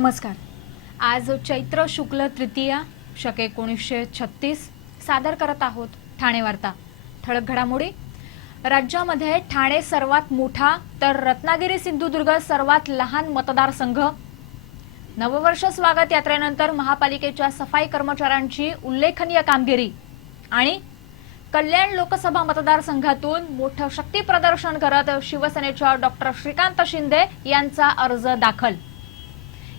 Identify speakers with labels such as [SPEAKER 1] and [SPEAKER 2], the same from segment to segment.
[SPEAKER 1] नमस्कार. आज चैत्र शुक्ल तृतीया शके एकोणीसशे छत्तीस सादर करत आहोत ठाणे वार्ता. ठळक घडामोडी. राज्यामध्ये ठाणे सर्वात मोठा तर रत्नागिरी सिंधुदुर्ग सर्वात लहान मतदारसंघ. नववर्ष स्वागत यात्रेनंतर महापालिकेच्या सफाई कर्मचाऱ्यांची उल्लेखनीय कामगिरी. आणि कल्याण लोकसभा मतदारसंघातून मोठं शक्ती प्रदर्शन करत शिवसेनेच्या डॉक्टर श्रीकांत शिंदे यांचा अर्ज दाखल.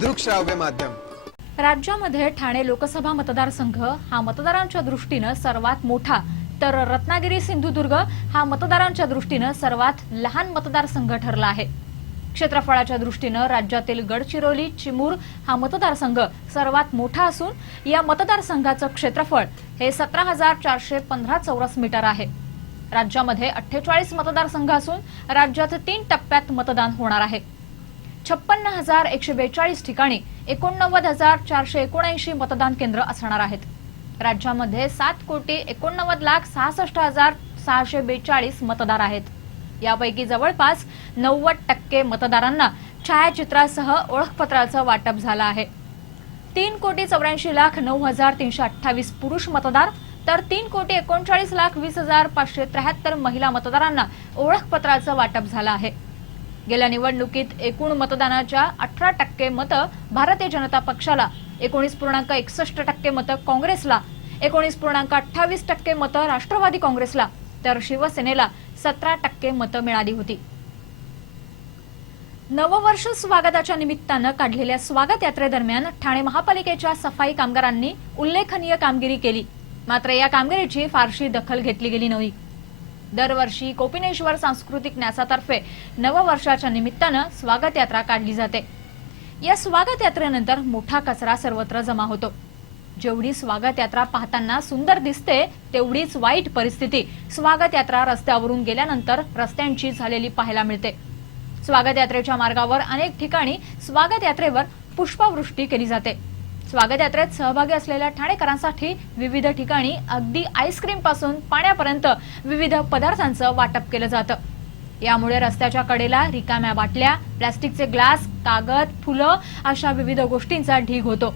[SPEAKER 2] दृकश्राव्य माध्यम.
[SPEAKER 1] राज्यामध्ये ठाणे लोकसभा मतदारसंघ हा मतदारांच्या दृष्टीनं सर्वात मोठा. तर रत्नागिरी सिंधुदुर्ग हा मतदारांच्या दृष्टीनं सर्वात लहान मतदारसंघ ठरला आहे. क्षेत्रफळाच्या दृष्टीनं राज्यातील गडचिरोली चिमूर हा मतदारसंघ सर्वात मोठा असून या मतदारसंघाचं क्षेत्रफळ हे सतरा हजार चारशे पंधरा चौरस मीटर आहे. राज्यामध्ये अठ्ठेचाळीस मतदारसंघ असून राज्यात तीन टप्प्यात मतदान होणार आहे. छप्पन्न हजार एकशे बेचाळीस ठिकाणी एकोणनव्वद हजार चारशे एकोणऐंशी मतदान केंद्र असणार आहेत. राज्यामध्ये सात कोटी एकोणनव्वद लाख सहासष्ट हजार सहाशे बेचाळीस मतदार आहेत. यापैकी जवळपास नव्वद टक्के मतदारांना छायाचित्रासह ओळखपत्राचं वाटप झालं आहे. तीन कोटी चौऱ्याऐंशी लाख नऊ हजार तीनशे अठ्ठावीस पुरुष मतदार तर तीन कोटी एकोणचाळीस लाख वीस हजार पाचशे त्र्याहत्तर महिला मतदारांना ओळखपत्राचं वाटप झालं आहे. गेल्या निवडणुकीत एकूण मतदानाच्या अठरा टक्के मतं भारतीय जनता पक्षाला एकोणीस पूर्णांक एकसष्ट टक्के मतं काँग्रेसला एकोणीस पूर्णांक अठ्ठावीस टक्के मतं राष्ट्रवादी काँग्रेसला तर शिवसेनेला सतरा टक्के मतं मिळाली होती. नववर्ष स्वागताच्या निमित्तानं काढलेल्या स्वागत यात्रेदरम्यान ठाणे महापालिकेच्या सफाई कामगारांनी उल्लेखनीय कामगिरी केली. मात्र या कामगिरीची फारशी दखल घेतली गेली नव्हती. दरवर्षी कोपिनेश्वर सांस्कृतिक न्यासातर्फे नववर्षाच्या निमित्तानं स्वागत यात्रा काढली जाते. या स्वागत यात्रेनंतर मोठा कचरा सर्वत्र जमा होतो. जेवढी स्वागत यात्रा पाहताना सुंदर दिसते तेवढीच वाईट परिस्थिती स्वागत यात्रा रस्त्यावरून गेल्यानंतर रस्त्यांची झालेली पाहायला मिळते. स्वागत यात्रेच्या मार्गावर अनेक ठिकाणी स्वागत यात्रेवर पुष्पवृष्टी केली जाते. स्वागत यात्रेत सहभागी असलेल्या ठाणेकरांसाठी विविध ठिकाणी अगदी आईस्क्रीमपासून पाण्यापर्यंत विविध पदार्थांचं वाटप केलं जातं. यामुळे रस्त्याच्या कडेला रिकाम्या बाटल्या प्लास्टिकचे ग्लास कागद फुलं अशा विविध गोष्टींचा ढीग होतो.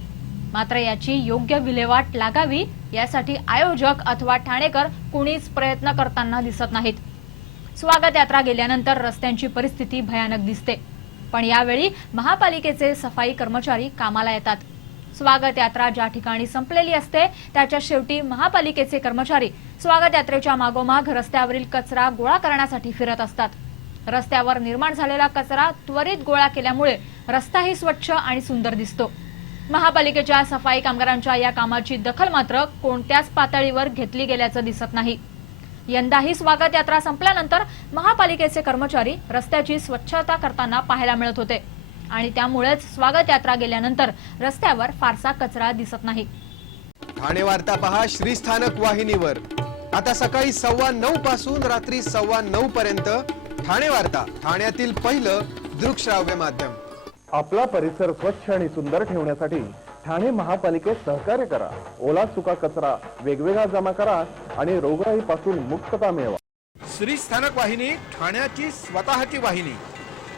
[SPEAKER 1] मात्र याची योग्य विल्हेवाट लागावी यासाठी आयोजक अथवा ठाणेकर कुणीच प्रयत्न करताना दिसत नाहीत. स्वागत यात्रा गेल्यानंतर रस्त्यांची परिस्थिती भयानक दिसते. पण यावेळी महापालिकेचे सफाई कर्मचारी कामाला येतात. स्वागत यात्रा ज्या ठिकाणी संपलेली असते त्याच्या शेवटी महापालिकेचे कर्मचारी स्वागत यात्रेच्या मागोमाग रस्त्यावरील कचरा गोळा करण्यासाठी फिरत असतात. रस्त्यावर निर्माण झालेला कचरा त्वरित गोळा केल्यामुळे रस्ताही स्वच्छ आणि सुंदर दिसतो. महापालिकेच्या सफाई कामगारांच्या या कामाची दखल मात्र कोणत्याच पातळीवर घेतली गेल्याचं दिसत नाही. यंदाही स्वागत यात्रा संपल्यानंतर महापालिकेचे कर्मचारी रस्त्याची स्वच्छता करताना पाहायला मिळत होते. आणि त्यामुळेच स्वागत यात्रा गेल्यानंतर रस्त्यावर फारसा कचरा दिसत नाही.
[SPEAKER 2] ठाणे वार्ता पहा श्रीस्थानक वाहिनीवर. आता सकाळी सव्वा नऊ पासून रात्री सव्वा नऊ पर्यंत ठाणे वार्ता ठाण्यातील पहिलं दृकश्राव्य माध्यम.
[SPEAKER 3] आपला परिसर स्वच्छ आणि सुंदर ठेवण्यासाठी ठाणे महापालिकेत सहकार्य करा. ओला सुका कचरा वेगवेगळा जमा करा आणि रोगराईपासून मुक्तता मिळवा.
[SPEAKER 4] श्री स्थानक वाहिनी ठाण्याची स्वतःची वाहिनी.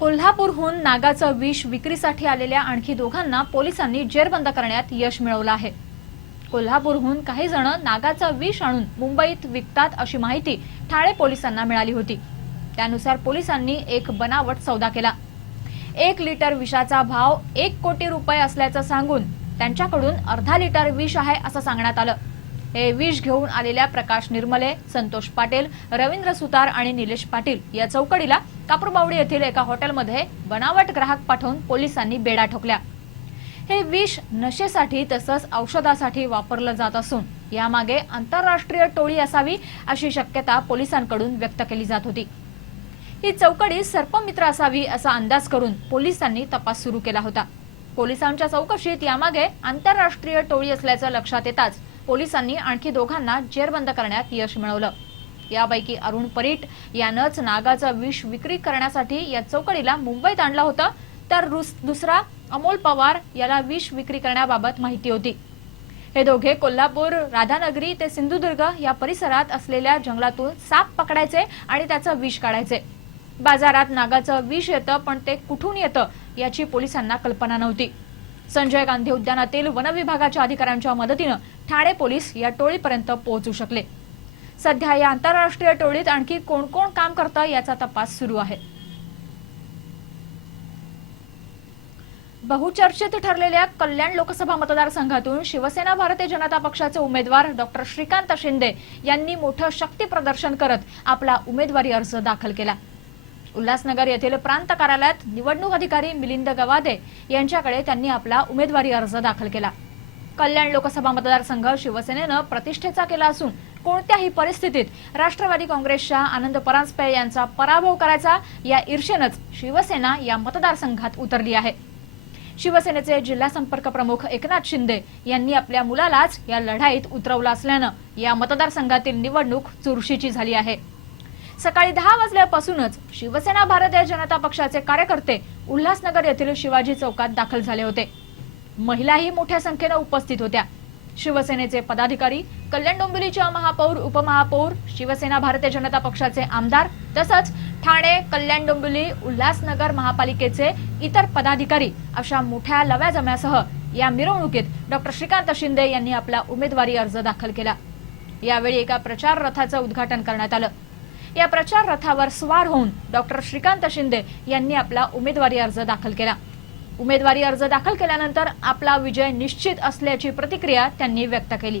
[SPEAKER 1] कोल्हापूरहून नागाचं विष विक्रीसाठी आलेल्या आणखी दोघांना पोलिसांनी जेरबंद करण्यात यश मिळवलं आहे. कोल्हापूरहून काही जण नागाचं विष आणून मुंबईत विकतात अशी माहिती ठाणे पोलिसांना मिळाली होती. त्यानुसार पोलिसांनी एक बनावट सौदा केला. एक लिटर विषाचा भाव एक कोटी रुपये असल्याचं सांगून त्यांच्याकडून अर्धा लिटर विष आहे असं सांगण्यात आलं. हे विष घेऊन आलेल्या प्रकाश निर्मले संतोष पाटील रवींद्र सुतार आणि निलेश पाटील या चौकडीला कापूरबावडी येथील एका हॉटेलमध्ये बनावट ग्राहक पाठवून पोलिसांनी बेडा ठोकल्या. हे विष नशेसाठी तसंच औषधासाठी वापरलं जात असून यामागे आंतरराष्ट्रीय टोळी असावी अशी शक्यता पोलिसांकडून व्यक्त केली जात होती. ही चौकडी सर्पमित्र असावी असा अंदाज करून पोलिसांनी तपास सुरू केला होता. पोलिसांच्या चौकशीत यामागे आंतरराष्ट्रीय टोळी असल्याचं लक्षात येताच पोलिसांनी आणखी दोघांना जेरबंद करण्यात यश मिळवलं. यापैकी अरुण परीट यानंच नागाचं विष विक्री करण्यासाठी या चौकडीला मुंबईत आणलं होतं तर दुसरा अमोल पवार याला विष विक्री करण्याबाबत माहिती होती. हे दोघे कोल्हापूर राधानगरी ते सिंधुदुर्ग या परिसरात असलेल्या जंगलातून साप पकडायचे आणि त्याचं विष काढायचे. बाजारात नागाचं विष येतं पण ते कुठून येतं याची पोलिसांना कल्पना नव्हती. संजय गांधी उद्यानातील वन विभागाच्या अधिकाऱ्यांच्या मदतीनं ठाणे पोलीस या टोळीपर्यंत पोहोचू शकले. सध्या या आंतरराष्ट्रीय टोळीत आणखी कोण कोण काम करतं याचा तपास सुरू आहे. बहुचर्चित ठरलेल्या कल्याण लोकसभा मतदारसंघातून शिवसेना भारतीय जनता पक्षाचे उमेदवार डॉक्टर श्रीकांत शिंदे यांनी मोठं शक्ती प्रदर्शन करत आपला उमेदवारी अर्ज दाखल केला. उल्हासनगर येथील प्रांत कार्यालयात निवडणूक अधिकारी मिलिंद गवादे यांच्याकडे त्यांनी आपला उमेदवारी अर्ज दाखल केला. कल्याण लोकसभा मतदारसंघ शिवसेनेनं प्रतिष्ठेचा केला असून कोणत्याही परिस्थितीत राष्ट्रवादी काँग्रेसच्या आनंद परांजपे यांचा पराभव करायचा या ईर्षेनंच शिवसेना या मतदारसंघात उतरली आहे. शिवसेनेचे जिल्हा संपर्क प्रमुख एकनाथ शिंदे यांनी आपल्या मुलालाच या लढाईत उतरवलं असल्यानं या मतदारसंघातील निवडणूक चुरशीची झाली आहे. सकाळी दहा वाजल्यापासूनच शिवसेना भारतीय जनता पक्षाचे कार्यकर्ते उल्हासनगर येथील शिवाजी चौकात दाखल झाले होते. महिलाही मोठ्या संख्येनं उपस्थित होत्या. शिवसेनेचे पदाधिकारी कल्याण डोंबिवलीच्या महापौर उपमहापौर शिवसेना भारतीय जनता पक्षाचे आमदार तसंच ठाणे कल्याण डोंबिवली उल्हासनगर महापालिकेचे इतर पदाधिकारी अशा मोठ्या लव्या जम्यासह या मिरवणुकीत डॉक्टर श्रीकांत शिंदे यांनी आपला उमेदवारी अर्ज दाखल केला. यावेळी एका प्रचार रथाचं उद्घाटन करण्यात आलं. या प्रचार रथावर स्वार होऊन डॉक्टर श्रीकांत शिंदे यांनी आपला उमेदवारी अर्ज दाखल केला. उमेदवारी अर्ज दाखल केल्यानंतर आपला विजय निश्चित असल्याची प्रतिक्रिया त्यांनी व्यक्त केली.